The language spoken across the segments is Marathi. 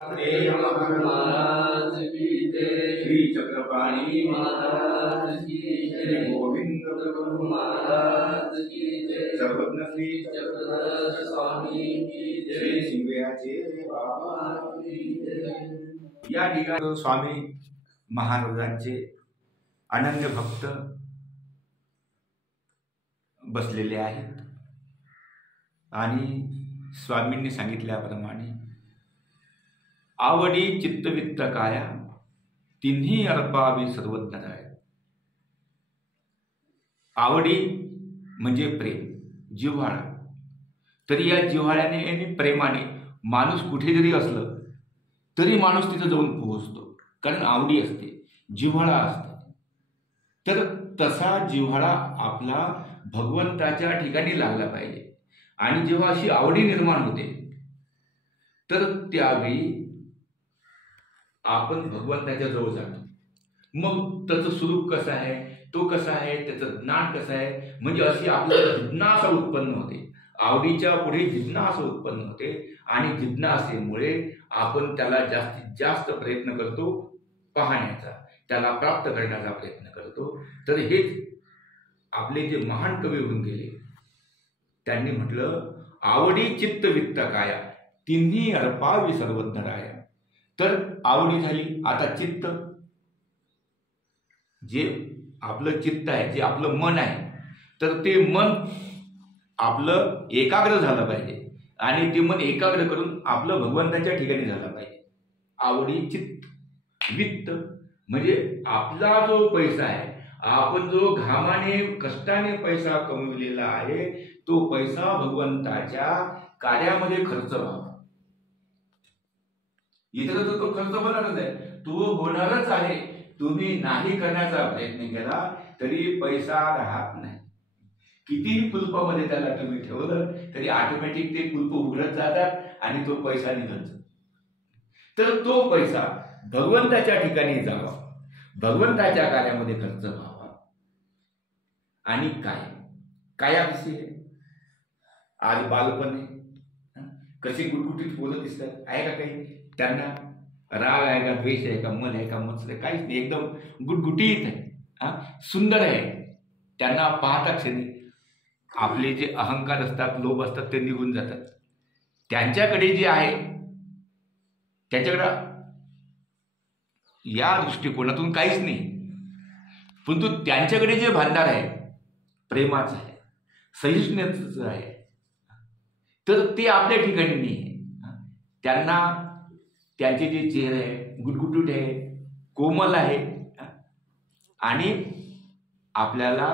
प्रेम महाराज की जय। श्री चक्रपाणी महाराज की जय। गोविंद प्रभु महाराज की जय। सर्वज्ञ श्री चक्रधर स्वामी की जय। शिंगयाचे बाबा की जय। या ठिकाणी स्वामी महाराजांचे अनन्य भक्त बसलेले आहेत आणि स्वामींनी सांगितल्याप्रमाणे आवडी चित्तवित्त काया तिन्ही अर्पावी सर्वज्ञराय। आवडी म्हणजे प्रेम, जिव्हाळा। तरी या जिव्हाळ्याने आणि प्रेमाने माणूस कुठे जरी असलं तरी माणूस तिथं जाऊन पोहोचतो, कारण आवडी असते, जिव्हाळा असते। तर तसा जिव्हाळा आपला भगवंताच्या ठिकाणी लागला पाहिजे। आणि जेव्हा अशी आवडी निर्माण होते तर त्यावेळी आपण भगवंताच्या जवळ जातो। मग त्याचं स्वरूप कसं आहे, तो कसा आहे, त्याचं ज्ञान कसं आहे, म्हणजे अशी आपल्याला जिज्ञासा उत्पन्न होते। आवडीच्या पुढे जिज्ञासा उत्पन्न होते आणि जिज्ञासेमुळे आपण त्याला जास्तीत जास्त प्रयत्न करतो पाहण्याचा, त्याला प्राप्त करण्याचा प्रयत्न करतो। तर हेच आपले जे महान कवी होऊन गेले त्यांनी म्हटलं, आवडी चित्त वित्त काया तिन्ही अर्पावी सर्वज्ञराया। तर आवडी झाली, आता चित्त, जे आपलं चित्त आहे, जे आपलं मन आहे, तर ते मन आपलं एकाग्र झालं पाहिजे आणि ते मन एकाग्र करून आपलं भगवंताच्या ठिकाणी झालं पाहिजे। आवडी चित्त वित्त म्हणजे आपला जो पैसा आहे, आपण जो घामाने कष्टाने पैसा कमविलेला आहे, तो पैसा भगवंताच्या कार्यामध्ये खर्च व्हावा। इतर तो खर्च होणारच आहे, तो होणारच आहे। तुम्ही नाही करण्याचा प्रयत्न केला तरी पैसा राहत नाही। कितीही कुलपामध्ये त्याला तुम्ही ठेवलं तरी ऑटोमॅटिक ते कुलप उघडत जातात आणि तो पैसा निघत जातो। तर तो पैसा भगवंताच्या ठिकाणी जावा, भगवंताच्या कार्यामध्ये खर्च व्हावा। आणि कायाविषयी आज बालपणे कशी गुटगुटीत बोलत दिसतात, आहे का काही त्यांना राग आहे का, द्वेष आहे का, मन आहे का, मत्सर आहे, काहीच नाही, एकदम गुटगुटीत आहे, सुंदर आहे। त्यांना पाहता क्षणी आपले जे अहंकार असतात, लोभ असतात, ते निघून जातात। त्यांच्याकडे जे आहे, त्यांच्याकडे या दृष्टिकोनातून काहीच नाही, परंतु त्यांच्याकडे जे भांडार आहे प्रेमाचं आहे, सहिष्णुतेचं आहे, तर ते आपल्या ठिकाणी नाही आहे। त्यांना त्यांचे जे चेहरे आहे गुटगुटीत आहे, कोमल आहे आणि आपल्याला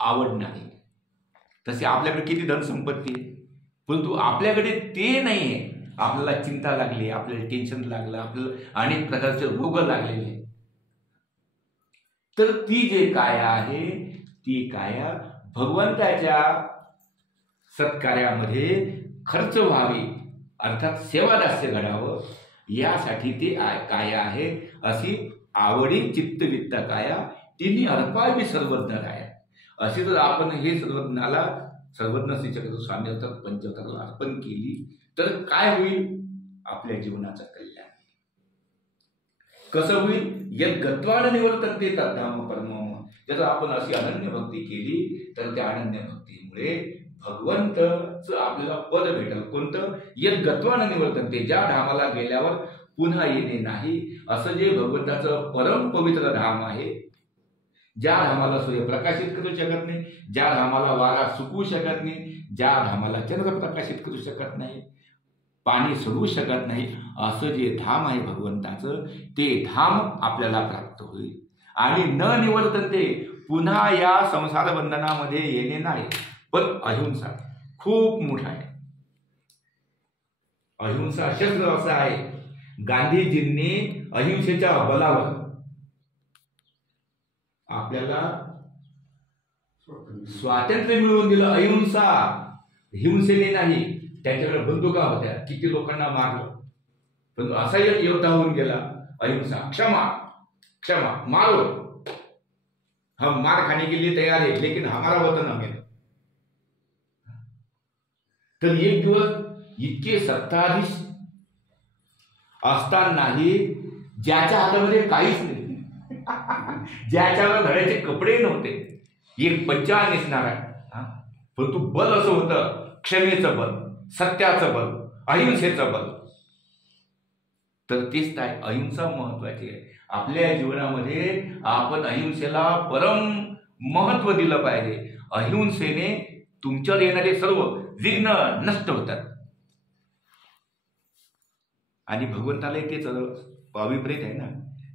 आवड नाही। तसे आपल्याकडे किती धनसंपत्ती आहे, परंतु आपल्याकडे ते नाही आहे। आपल्याला चिंता लागली, आपल्याला टेन्शन लागलं, आपल्याला अनेक प्रकारचे रोग लागलेले। तर ती जे काया आहे, ती काया भगवंताच्या सत्कार्यामध्ये खर्च व्हावी, अर्थात सेवादास्य घडावं, यासाठी ते काया आहे। अशी आवडी चित्तवित्त काया तिन्ही अर्पावी सर्वज्ञराया। अशी जर आपण हे सर्वज्ञाला, सर्वज्ञ श्री चक्रधर स्वामी अर्थात पंचअवताराला अर्पण केली तर काय होईल, आपल्या जीवनाचं कल्याण कसं होईल, यद गत्वान निवर्तन्ते तद्धाम परमम। जर आपण अशी अनन्य भक्ती केली तर त्या अनन्य भक्तीमुळे भगवंतचं आपल्याला पद भेटेल। कोणतं, यद गत्वान निवर्तन्ते, ज्या धामाला गेल्यावर पुन्हा येणे नाही, असं जे भगवंताचं परम पवित्र धाम आहे, ज्या धामाला सूर्य प्रकाशित करू शकत नाही, ज्या धामाला वारा सुकवू शकत नाही, ज्या धामाला चंद्र प्रकाशित करू शकत नाही, पाणी सोडवू शकत नाही, असं जे धाम आहे भगवंताचं, ते धाम आपल्याला प्राप्त होईल। आणि न निवर्तन्ते, पुन्हा या संसार बंधनामध्ये येणे नाही। पण अहिंसा खूप मोठा आहे। अहिंसा शस्त्र असं आहे, गांधीजींनी अहिंसेच्या बलावर आपल्याला स्वातंत्र्य मिळवून दिलं। अहिंसा, हिंसेने नाही। त्यांच्याकडे बंदुका होत्या, किती लोकांना मारलं, पण असा एक योद्धा होऊन गेला, अहिंसा, क्षमा, क्षमा, मारो, हम मार खाने के लिए तैयार है लेकिन हमारा वतन हमें। तर एक दिवस इतके सत्ताधीश असतानाही ज्याच्या हातामध्ये काहीच नाही, ज्याच्यावर घड्याचे कपडे नव्हते, एक पंचा नेसणार आहे, परंतु बल असं होतं, क्षमेचं बल, सत्याचं बल, अहिंसेचं बल. तर तेच काय अहिंसा महत्वाची आहे. आपल्या जीवनामध्ये आपण अहिंसेला परम महत्व दिलं पाहिजे. अहिंसेने तुमच्यावर येणारे सर्व विघ्न नष्ट होतात. आणि भगवंताला तेच अभिप्रेत आहे ना.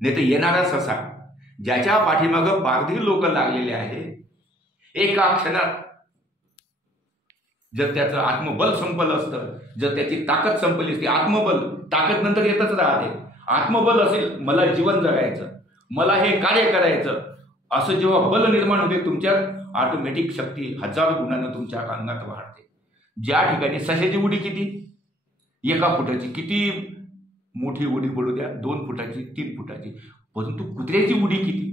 नाही तर येणारा ससा, ज्याच्या पाठीमागं पारधी लोक लागलेले आहे, एका क्षणात जर त्याचं आत्मबल संपलं असतं, जर त्याची ताकद संपली असती, आत्मबल ताकद नंतर येतच राहते. आत्मबल असेल, मला जीवन जगायचं, मला हे कार्य करायचं, असं जेव्हा बल निर्माण होते तुमच्यात, ऑटोमॅटिक शक्ती हजारो गुणांना तुमच्या अंगात वाढते. ज्या ठिकाणी सशाची उडी किती, 1 फुटाची, किती मोठी उडी पडू द्या, 2 फुटाची, 3 फुटाची, परंतु कुत्र्याची उडी किती,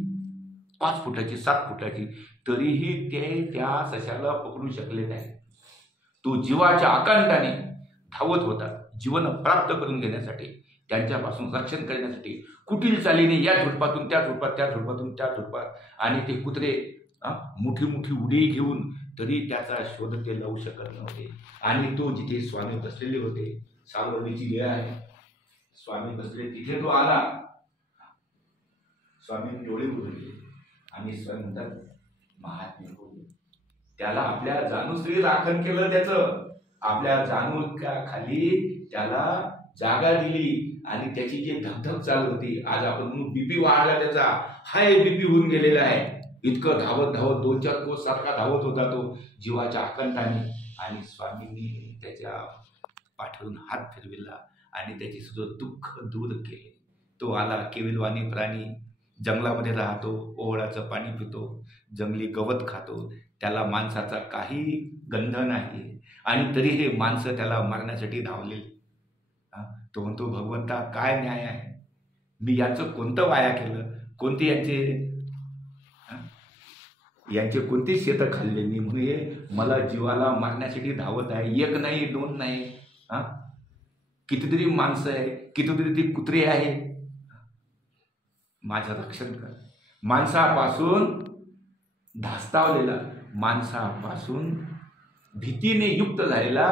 5 फुटाची, 7 फुटाची, तरीही ते त्या सशाला पकडू शकले नाही. तो जीवाच्या आकांताने धावत होता, जीवन प्राप्त करून घेण्यासाठी, त्यांच्यापासून रक्षण करण्यासाठी, कुटील चालीने या झुडपातून त्या झुडपात, त्या झुडपातून त्या झुडपात. आणि ते कुत्रे मोठी मोठी उडी घेऊन तरी त्याचा शोध ते लावू शकत नव्हते. आणि तो जिथे स्वामी बसलेले होते, सावरलीची वेळ आहे, स्वामी बसले तिथे तो आला. स्वामी डोळे उघडले आणि स्वामी म्हणतात, महात्म्य हो. त्याला आपल्या जाणूश्री राखण केलं, त्याचं आपल्या जाणूच्या खाली त्याला जागा दिली. आणि त्याची जी धगधग चालू होती, आज आपण म्हणून बीपी वाढला, त्याचा हाय बीपी होऊन गेलेला आहे. इतकं धावत धावत 2-4 कोस सारखा धावत होता तो जीवाच्या आकांताने. आणि स्वामींनी त्याच्या पाठवून हात फिरविला आणि त्याची सुद्धा दुःख दूर केले. तो आला, केविलवाणी प्राणी, जंगलामध्ये राहतो, ओहळाचं पाणी पितो, जंगली गवत खातो, त्याला माणसाचा काही गंध नाही. आणि तरी हे माणसं त्याला मारण्यासाठी धावलेली. तो म्हणतो, भगवंता काय न्याय आहे, मी यांचं कोणतं वाया केलं, कोणते यांचे कोणती शेतं खाल्ले मी, म्हणून मला जीवाला मारण्यासाठी धावत आहे. 1 नाही, 2 नाही, कितीतरी माणसं आहे, कितीतरी ती कुत्रे आहे, माझं रक्षण कर. माणसापासून धास्तावलेला, माणसापासून भीतीने युक्त झालेला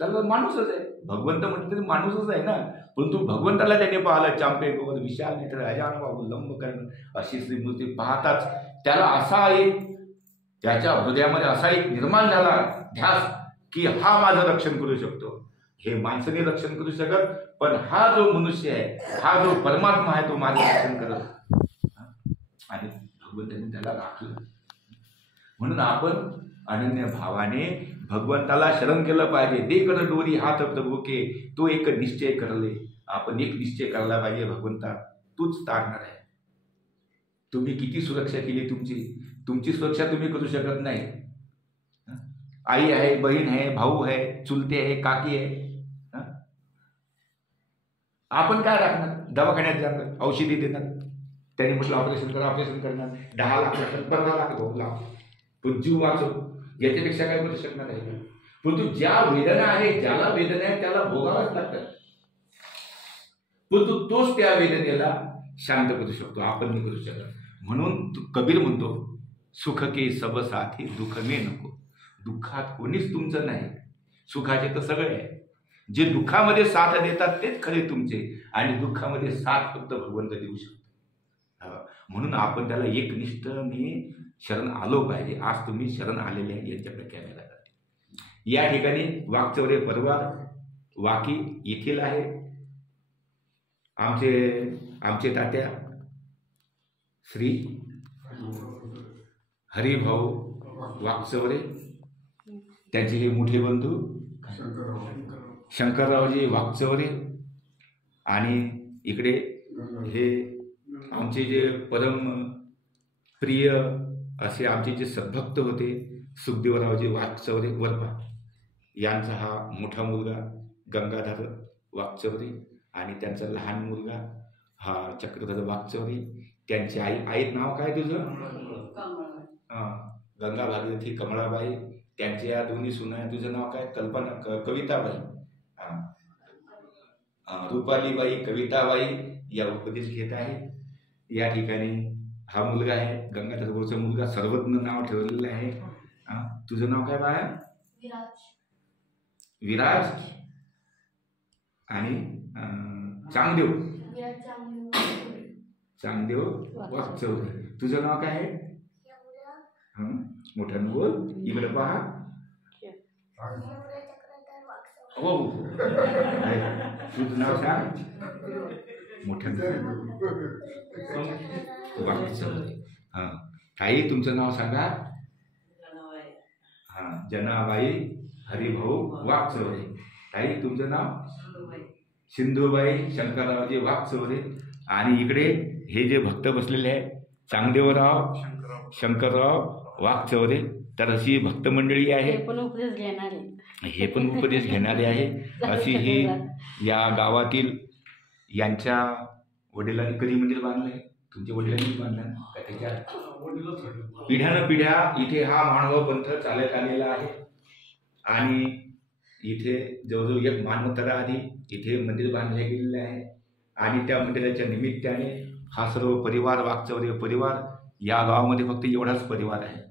त्याला माणूसच आहे. भगवंत म्हटलं तरी माणूसच आहे ना. परंतु भगवंताला त्याने पाहिलं, चांपे गोवध विशाल नेत्र, अजान बाबू लंब कर्ण, अशी श्रीमूर्ती पाहताच त्याला असा एक, त्याच्या हृदयामध्ये असा एक निर्माण झाला ध्यास की हा माझं रक्षण करू शकतो. हे माणसाने रक्षण करू शकत, पण हा जो मनुष्य आहे, हा जो परमात्मा आहे, तो माझं रक्षण करत. आणि भगवंताने त्याला राखलं. म्हणून आपण अनन्य भावाने भगवंताला शरण केलं पाहिजे. दे कर डोरी हात प्रभुके, तो एक निश्चय करले. आपण एक निश्चय करायला पाहिजे, भगवंता तूच तारणार आहे. तुम्ही किती सुरक्षा केली, तुमची सुरक्षा तुम्ही करू शकत नाही. आई आहे, बहीण आहे, भाऊ आहे, चुलते आहे, काकी आहे, आपण काय राखणार. दवाखान्यात जाणार, औषधी देणार, त्यांनी म्हटलं ऑपरेशन करा, ऑपरेशन करणार, 10 लाख, 15 लाख लाव, पण जीव वाचव, याच्यापेक्षा काय करू शकणार आहे का. परंतु ज्या वेदना आहे, ज्याला वेदना आहे, त्याला भोगावंच लागतात. परंतु तोच त्या वेदनेला शांत करू शकतो, आपण नाही करू शकत. म्हणून कबीर म्हणतो, सुख के सब साथी दुःख मे नको. दुःखात कोणीच तुमचं नाही, सुखाचे तर सगळे आहे. जे दुःखामध्ये साथ देतात तेच खरे तुमचे, आणि दुःखामध्ये साथ फक्त भगवंत देऊ शकतो. म्हणून आपण त्याला एकनिष्ठने शरण आलो पाहिजे. आज तुम्ही शरण आलेले आहे, यांच्याकडे कॅमेरा जाते. या ठिकाणी वाकचौरे परिवार वाकी येथील आहे. आमचे तात्या श्री हरिभाऊ वाकचौरे, त्यांचे हे मोठे बंधू शंकररावजी वाकचौरे, आणि इकडे हे आमचे जे परम प्रिय असे आमचे जे सद्भक्त होते, सुखदेवरावजी वाकचौरे वरपा, यांचा हा मोठा मुलगा गंगाधर वाकचौरे, आणि त्यांचा लहान मुलगा हा चक्रधर वाकचौरे. त्यांची आई नाव काय तुझं? गंगा भागीरथी कमळाबाई. त्यांच्या 2 सुना, तुझं नाव काय? कविताबाई. रुपालीबाई, कविताबाई या उपदेश घेत आहे. या ठिकाणी हा मुलगा आहे, गंगाधर बोरचा मुलगा, सर्वज्ञ नाव ठेवलेलं आहे. तुझं नाव काय बाळा? विराज. आणि चांगदेव चांगदेव वागचौरे. तुझं नाव काय आहे? मोठ्यानं बोल, इकडे पहा. हो, तुझं नाव सांग मोठ्यानं. वागचौरे. ताई तुमचं नाव सांगा. जनाबाई हरिभाऊ वागचौरे. ताई तुमचं नाव? सिंधुबाई शंकररावजी वागचौरे. आणि इकडे हे जे भक्त बसलेले आहे, चांगदेवराव शंकरराव वागचौरे. तर अशी भक्त मंडळी आहे. हे पण उपदेश घेणारे आहे. अशी ही या गावातील यांच्या वडिलांनी कधी मंदिर बांधलं आहे? तुमच्या वडिलांनी बांधलं का? त्याच्या पिढ्यानं पिढ्या इथे हा मानव पंथ चालत आलेला आहे. आणि इथे जवळजवळ एक मानवतरा आधी इथे मंदिर बांधले गेलेले आहे. आणि त्या मंदिराच्या निमित्ताने हा सर्व परिवार, वागचौरे परिवार, या गावामध्ये फक्त एवढाच परिवार आहे.